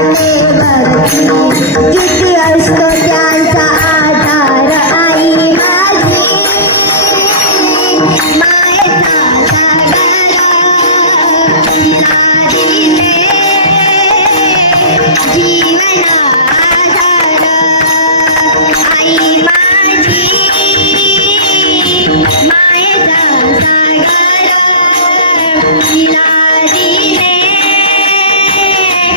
বাড়ি যেতে আসতো